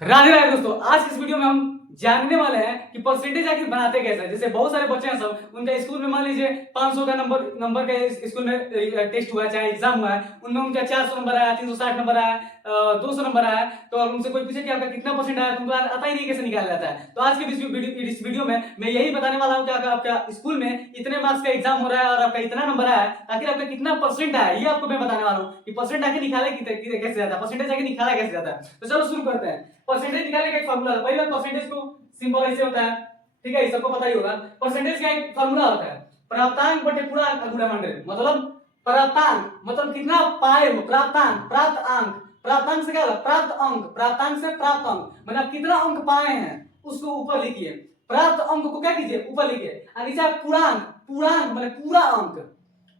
राधे राधे दोस्तों, आज की इस वीडियो में हम जानने वाले हैं कि परसेंटेज आखिर बनाते कैसे हैं। जैसे बहुत सारे बच्चे हैं सब, उनका स्कूल में मान लीजिए 500 का नंबर का स्कूल में टेस्ट हुआ है, चाहे एग्जाम हुआ है, उनमें उनका 400 नंबर आया, 360 नंबर आया, 200 नंबर आया, तो अगर उनसे कोई पूछे कि आपका कितना परसेंट आया तो उनको आता ही नहीं कैसे निकाला जाता है। तो आज के इस वीडियो में मैं यही बताने वाला हूँ कि अगर आपका स्कूल में इतने मार्क्स का एग्जाम हो रहा है और आपका इतना नंबर आया है, आखिर आपका कितना परसेंट आया, ये आपको मैं बताने वाला हूँ कि परसेंट आके निकाले कैसे जाता है, परसेंटेज आके निकाला कैसे जाता है। तो चलो शुरू करते हैं। परसेंटेज निकालने का एक फार्मूला है। पहले परसेंटेज को सिंबल ऐसे होता है, ठीक है, ये सबको पता ही होगा। परसेंटेज का एक फार्मूला होता है, प्राप्तांक बटे पूर्णांक गुणा 100। मतलब प्राप्तांक मतलब कितना पाए हो, प्राप्तांक प्राप्त अंक, प्राप्तांक से क्या होगा, प्राप्त अंक, प्राप्तांक से प्राप्त अंक, मतलब कितना अंक पाए हैं उसको ऊपर लिखिए, प्राप्त अंक को क्या कीजिए, ऊपर लिखिए, और नीचे पूर्णांक, पूर्णांक मतलब पूरा अंक,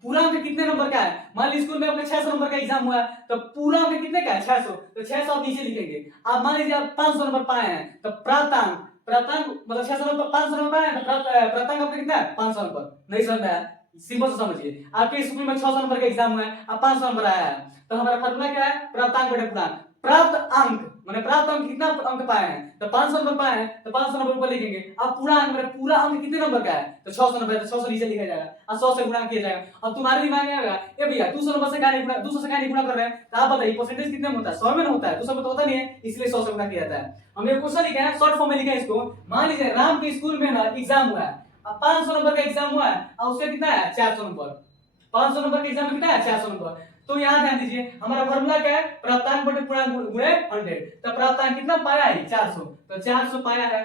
पूरा अंक कितने नंबर का है। मान लीजिए स्कूल में आपका 600 नंबर का एग्जाम हुआ है, तो पूरा अंक कितने का है, 600, तो 600 आप नीचे लिखेंगे। आप मान लीजिए आप 500 नंबर पाए हैं, तो प्राप्तांक, प्राप्तांक मतलब 600 नंबर 500 नंबर पाए हैं, तो प्राप्तांक आपका कितना है, 500 नंबर। नहीं समझ में आया, सिंपल से समझिए, आपके स्कूल में 600 नंबर का एग्जाम हुआ है, अब 500 नंबर आया है, तो हमारा फार्मूला क्या है, प्राप्तांक बटे पूर्णांक। प्राप्त अंक माने प्राप्त अंक कितना अंक पाए हैं, तो 500 नंबर पाए हैं, तो 500 नंबर ऊपर लिखेंगे। अब पूरा अंक मतलब पूरा अंक कितने नंबर का है, तो 600 नंबर है, तो 600 नीचे लिखा जाएगा और 100 से गुणा किया जाएगा। अब तुम्हारे दिमाग में आएगा, ए भैया 200 नंबर से काहे गुणा, 200 से काहे गुणा कर रहे हैं, तो आप बताइए परसेंटेज कितने में होता है, 100 में होता है, 200 में तो होता नहीं है, इसलिए 100 से गुणा किया जाता है। हमने क्वेश्चन लिखा है, शॉर्ट फॉर्म में लिखा है इसको। मान लीजिए राम के स्कूल में ना एग्जाम हुआ है, अब 500 नंबर का एग्जाम हुआ है और उसका कितना है, 400 नंबर, 500 नंबर के एग्जाम में कितना है, 400 नंबर। तो यहां ध्यान दीजिए, हमारा फार्मूला क्या है, प्राप्तांक बटे पूर्णांक गुणे 100। तो प्राप्तांक कितना पाया है, 400, तो 400 पाया है,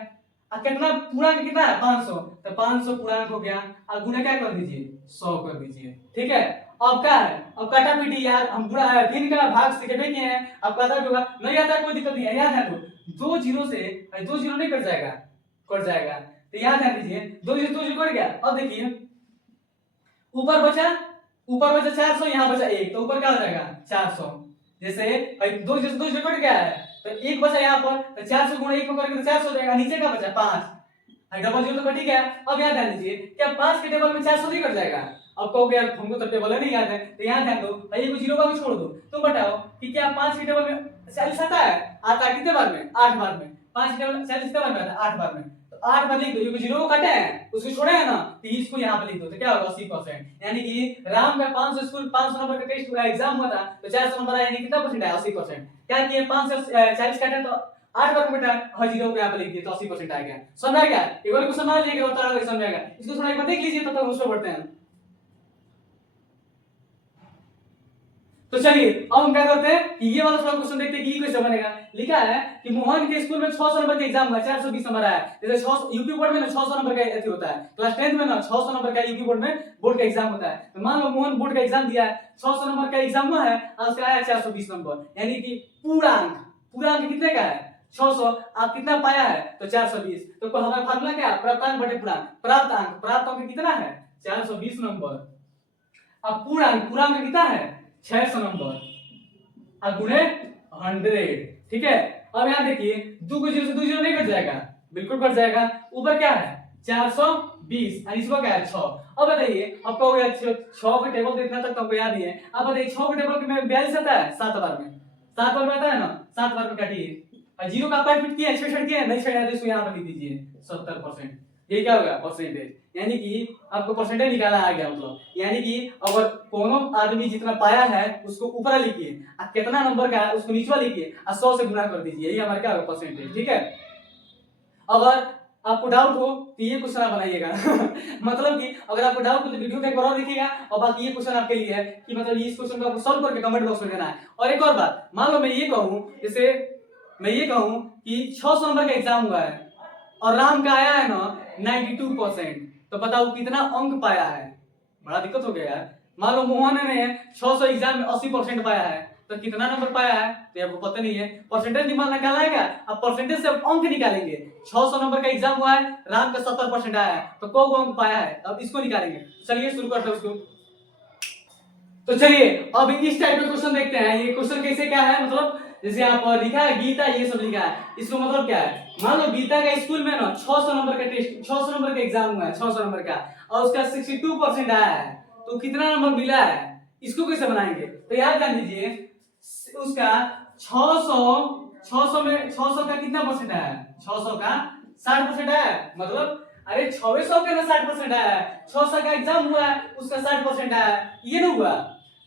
और कितना पूर्णांक कितना है, 500, तो 500 पूर्णांक हो गया, और गुणा क्या कर दीजिए, 100 कर दीजिए, ठीक है। अब क्या है, अब काटा पीटी यार, हम पूरा दिन का भाग सीखे किए हैं, अब पता भी होगा, नहीं आता कोई दिक्कत नहीं है, याद है तो 2 जीरो से 2 जीरो नहीं कट जाएगा, कट जाएगा, तो याद ध्यान दीजिए, 2 जीरो 2 जीरो कट गया। अब देखिए ऊपर बचा, ऊपर बचा 400, यहाँ बचा 1, तो ऊपर क्या हो जाएगा, 400। जैसे 2 जैसे 2 कट गया है, तो 1 बचा यहाँ पर, तो 400 गुणा 1 को करके तो 400 हो जाएगा, नीचे क्या बचा 5, डबल जीरो तो कट ही गया। अब यहाँ ध्यान दीजिए, क्या 5 के टेबल में 400 नहीं कट जाएगा। अब कहोगे यार हमको तो टेबल नहीं याद है, तो यहाँ ध्यान दो, भाई को जीरो का भी छोड़ दो, तुम बताओ कि क्या 5 के टेबल में 40 आता है, आता है कितने बार में, 8 बार में। 5 के टेबल में 40 कितने बार में आता है, 8 बार में, तो 8 बार लिख दो, ये जीरो को काटे हैं उसको छोड़े हैं ना, तो इसको यहाँ पे लिख दो, तो क्या होगा 80%। यानी कि राम का 500 स्कूल 500 नंबर का टेस्ट हुआ, एग्जाम हुआ था, तो 400 नंबर आया, यानी कितना परसेंट आया, 80%। क्या किए 5 से 40 काटे तो 8 बार बेटा, हाँ जीरो को यहाँ पे लिख दिए, तो 80% आ गया। समझ आ गया, एक बार क्वेश्चन मान लीजिएगा, बता रहा समझ आएगा, इसको थोड़ा एक बार देख लीजिए, तब तक उसको पढ़ते हैं। तो चलिए अब हम क्या करते हैं कि ये वाला थोड़ा क्वेश्चन देखते हैं कि ये कैसे बनेगा। लिखा है कि मोहन के स्कूल में 600 नंबर का एग्जाम हुआ, 420 नंबर आया। जैसे 600 यूपी बोर्ड में ना 600 नंबर का ऐसे होता है, क्लास 10th में ना 600 नंबर का यूपी बोर्ड में बोर्ड का एग्जाम होता है। तो मान लो मोहन बोर्ड का एग्जाम दिया है, 600 नंबर का एग्जाम हुआ है और उसका आया 420 नंबर, यानी कि पूर्णांक, पूर्णांक कितने का है, 600, आप कितना पाया है, तो 420। तो हमारा फार्मूला क्या है, प्राप्तांक बटे पूर्णांक, प्राप्त अंक, प्राप्त अंक कितना है, 420 नंबर, अब पूर्णांक, पूर्णांक कितना है, 600 नंबर, और गुणे 100, ठीक है। अब यहाँ देखिए 2 को 0 से 2 जीरो नहीं कट जाएगा, बिल्कुल कट जाएगा। ऊपर क्या है 420 और इसको क्या है 6। अब बताइए, अब कहोगे 6 के टेबल तो इतना तक तुमको याद ही है, अब बताइए 6 के टेबल में 42 आता है 7 बार में, 7 बार में आता है ना, 7 बार में काटिए, और जीरो का पार्ट फिट किया है, छेड़ किया है, नहीं छेड़ा तो इसको यहाँ पर लिख दीजिए 70%। ये क्या होगा परसेंटेज, यानी कि आपको परसेंटेज निकालना आ गया। मतलब यानी कि अगर कोनो आदमी जितना पाया है उसको ऊपर लिखिए और कितना नंबर का है उसको नीचे लिखिए और 100 से गुणा कर दीजिए, यही हमारा क्या होगा परसेंटेज, ठीक है। अगर आपको डाउट हो तो ये क्वेश्चन आप बनाइएगा मतलब कि अगर आपको डाउट हो तो वीडियो को एक बार और देखिएगा, और बाकी ये क्वेश्चन आपके लिए है कि मतलब इस क्वेश्चन को आपको सॉल्व करके कमेंट बॉक्स में देना है। और एक और बात, मान लो मैं ये कहूं, जैसे मैं ये कहूं कि 600 नंबर का एग्जाम हुआ है और राम का आया है ना 92%, तो बताओ कितना अंक पाया है, बड़ा दिक्कत हो गया यार। मान लो मोहन ने 600 एग्जाम में 80% पाया है, तो कितना नंबर पाया है, तो आपको पता नहीं है, परसेंटेज निकालना है क्या, अब परसेंटेज से अंक निकालेंगे। 600 नंबर का एग्जाम हुआ है, राम का 70% आया है, तो को अंक पाया है, अब इसको निकालेंगे। चलिए शुरू करते हैं उसको। तो चलिए अब इस टाइप का क्वेश्चन देखते हैं, ये क्वेश्चन कैसे क्या है, मतलब जैसे आप लिखा है गीता, ये सब लिखा है, इसको मतलब क्या है, मान लो गीता का स्कूल में ना 600 नंबर का टेस्ट, 600 नंबर का एग्जाम हुआ है, 600 नंबर का, और उसका 62% आया है, तो कितना नंबर मिला है, इसको कैसे बनाएंगे। तो याद कर लीजिए उसका 600 600 का कितना परसेंट है? 600 का 60% है, मतलब अरे 600 का ना 60% है, 600 का एग्जाम हुआ है उसका 60% है, ये ना हुआ।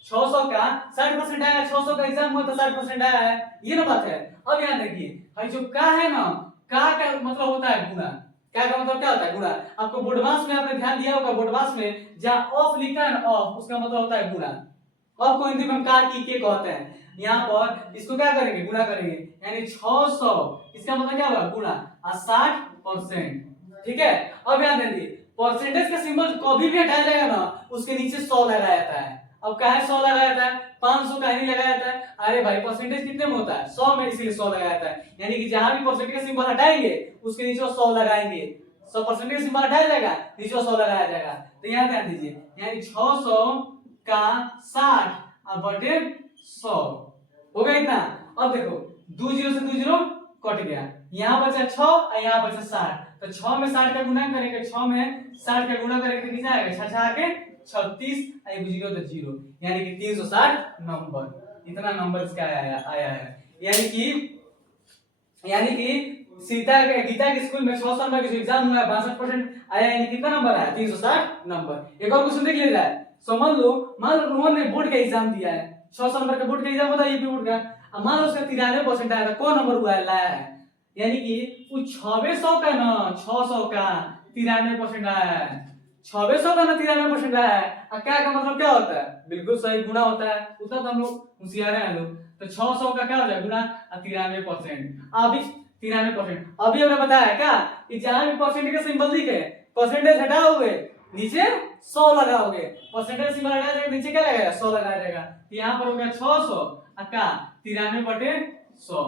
600 का 60% है, 600 का एग्जाम हुआ तो 60% है, ये ना बात है। अब यहाँ देखिए भाई जो का है ना, का मतलब होता है गुणा। का मतलब क्या होता है? गुणा। आपको बोर्डमास में आपने ध्यान दिया होगा, बोर्डमास में जहां ऑफ लिखा है ना, ऑफ उसका मतलब होता है गुणा। ऑफ को हिंदी में हम का की के कहते हैं। यहाँ पर इसको क्या करेंगे? गुणा करेंगे, यानी 600 इसका मतलब क्या होगा? गुणा, और 60%। ठीक है। अब यहाँ देखिए परसेंटेज का सिंबल कभी भी हटाया जाएगा ना, उसके नीचे 100 लगाया जाता है। अब काहे 100 लगाया जाता है? 500 काहे नहीं लगाया जाता है? अरे भाई परसेंटेज कितने में होता है? 100 में, इसलिए 100 लगाया जाता है। यानी कि जहां भी परसेंटेज का सिंबल हटाएंगे उसके नीचे 100 लगाएंगे। 100% का सिंबल हटाया जाएगा, नीचे 100 लगाया जाएगा। तो यहाँ ध्यान दीजिए, यानी 600 का 60 और बटे 100 हो गया इतना। अब देखो 2 जीरो से 2 जीरो कट गया, यहाँ बचा 6 और यहाँ बचा 60। तो 6 में 60 का गुणा करेंगे, 6 में 60 का गुणा करेंगे कितना आएगा? 6 के 36 और 0 तो 0, यानी कि 360 नंबर। इतना नंबर इसका आया है। यानी कि गीता के स्कूल में 600 नंबर का एग्जाम हुआ है, 62% आया, यानी कितना नंबर आया? 360 नंबर। एक और क्वेश्चन देख लीजिए। सो मान लो रोहन ने बोर्ड का एग्जाम दिया है, 600 नंबर का बोर्ड का एग्जाम होता है यूपी बोर्ड का। अब मान लो उसका 93% आया था, कौन नंबर हुआ है? लाया है, यानी कि वो 600 का ना 600 का 93% आया है। 600 का ना 93% आया है। क्या का मतलब क्या होता है? बिल्कुल सही, गुणा होता है। उतना तो हम लोग होशियार हैं लोग। तो 600 का क्या हो जाए? गुणा 93%। अभी 93%। अभी हमने बताया क्या कि जहां भी परसेंटेज का सिंबल दिखे, परसेंटेज हटाओगे नीचे 100 लगाओगे, परसेंटेज सिंबल हटा जाएगा नीचे क्या लगेगा? 100 लगाया जाएगा। तो यहाँ पर हो गया 600 का 93/100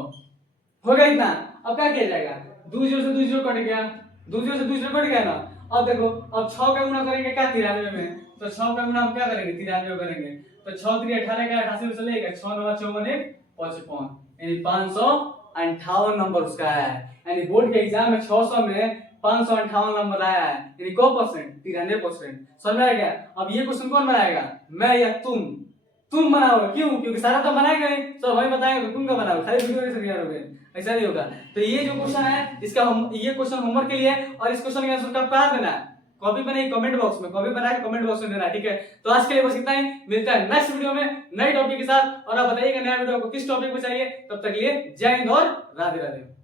हो गया इतना। अब क्या किया जाएगा? 2 जीरो से 2 जीरो कट गया, 2 जीरो से 2 जीरो कट गया ना। अब देखो, अब 6 का गुणा करेंगे क्या? 93 में। तो 6 का गुणा हम क्या करेंगे? 93 करेंगे। तो 6 3 18 का 88 में से लेगा, 6 9 54 1 55, यानी 558 नंबर उसका आया है। यानी बोर्ड के एग्जाम में 600 में 558 नंबर आया है, यानी को परसेंट? 93%। समझ में आ गया? अब ये क्वेश्चन कौन बनाएगा? मैं या तुम बनाओगे। क्यों? क्योंकि सारा तो बनाएगा नहीं, सब हमें बताएंगे, तो तुम क्या बनाओगे? खाली वीडियो नहीं तैयार होगे, ऐसा नहीं होगा। तो ये जो क्वेश्चन है इसका ये क्वेश्चन होमवर्क के लिए है, और इस क्वेश्चन का आंसर कब कहा देना है? कॉपी पर नहीं, कमेंट बॉक्स में। कॉपी बना के कमेंट बॉक्स में देना, ठीक है। तो आज के लिए बस इतना ही, मिलता है नेक्स्ट वीडियो में नए टॉपिक के साथ। और आप बताइएगा नया वीडियो आपको किस टॉपिक पे चाहिए। तब तक के लिए जय हिंद और राधे राधे।